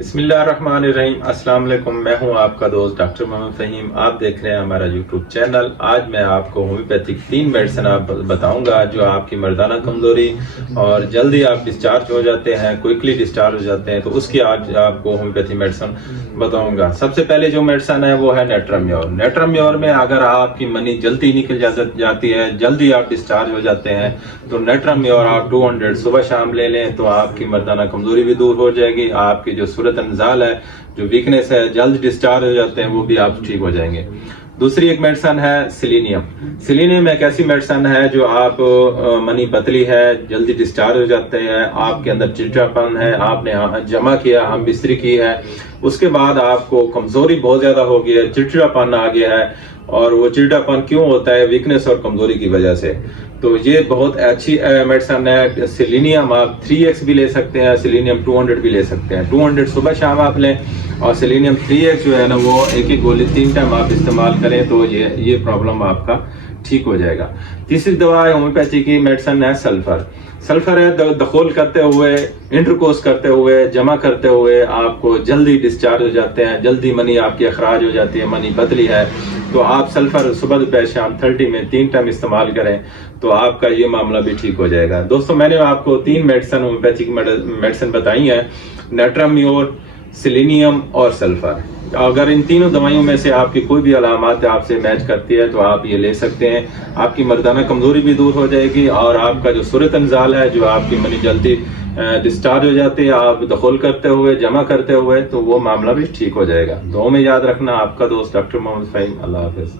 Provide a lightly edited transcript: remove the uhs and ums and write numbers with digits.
बिस्मिल्लाहिर्रहमानिर्रहीम। अस्सलाम वालेकुम। मैं हूं आपका दोस्त डॉक्टर मोहम्मद फ़हीम। आप देख रहे हैं हमारा यूट्यूब चैनल। आज मैं आपको होम्योपैथिक 3 मेडिसिन बताऊंगा जो आपकी मर्दाना कमज़ोरी और जल्दी आप डिस्चार्ज हो जाते हैं, क्विकली डिस्चार्ज हो जाते हैं, तो उसकी आज आपको होम्योपैथी मेडिसिन बताऊंगा। सबसे पहले जो मेडिसिन है वो है नेट्राम्योर। नेट्राम्योर में अगर आपकी मनी जल्दी निकल जाती है, जल्दी आप डिस्चार्ज हो जाते हैं, तो नेट्राम्योर आप 200 सुबह शाम ले लें तो आपकी मर्दाना कमज़ोरी भी दूर हो जाएगी। आपकी जो सूरत अंजाल है, जो वीकनेस है, जल्द डिस्चार्ज हो जाते हैं, वो भी आप ठीक हो जाएंगे। दूसरी एक मेडिसिन है सेलेनियम। सेलेनियम एक ऐसी मेडिसिन है जो आप मनी पतली है, जल्दी डिस्चार्ज हो जाते हैं, आपके अंदर चिड़चिड़ापन है, आपने जमा किया, हम बिस्तरी की है, उसके बाद आपको कमजोरी बहुत ज्यादा हो गई है, चिड़चिड़ापन आ गया है, और वो चिड़चिड़ापन क्यों होता है? वीकनेस और कमजोरी की वजह से। तो ये बहुत अच्छी मेडिसिन है। सेलेनियम आप 3x भी ले सकते हैं, सेलेनियम 200 भी ले सकते हैं। 200 सुबह शाम आप लें, और सेलेनियम 3x जो है ना, वो एक गोली 3 टाइम आप इस्तेमाल करें तो ये प्रॉब्लम आपका ठीक हो जाएगा। तीसरी दवा है होम्योपैथी की मेडिसिन है सल्फर। सल्फर है दखोल करते हुए, इंटरकोर्स करते हुए, जमा करते हुए आपको जल्दी डिस्चार्ज हो जाते हैं, जल्दी मनी आपकी अखराज हो जाती है, मनी पतली है, तो आप सल्फर सुबह दोपहर शाम 30 में 3 टाइम इस्तेमाल करें तो आपका ये मामला भी ठीक हो जाएगा। दोस्तों, मैंने आपको 3 मेडिसिन होम्योपैथिक मेडिसिन बताई है, नेट्राम्योर, सेलेनियम और सल्फर। अगर इन तीनों दवाइयों में से आपकी कोई भी अलामत आपसे मैच करती है तो आप ये ले सकते हैं। आपकी मर्दाना कमजोरी भी दूर हो जाएगी, और आपका जो सूरत अंजाल है, जो आपकी मनी जल्दी डिस्चार्ज हो जाती है आप दखल करते हुए, जमा करते हुए, तो वो मामला भी ठीक हो जाएगा। दुआ में याद रखना। आपका दोस्त डॉक्टर मोहम्मद फ़हीम। अल्लाह हाफिज।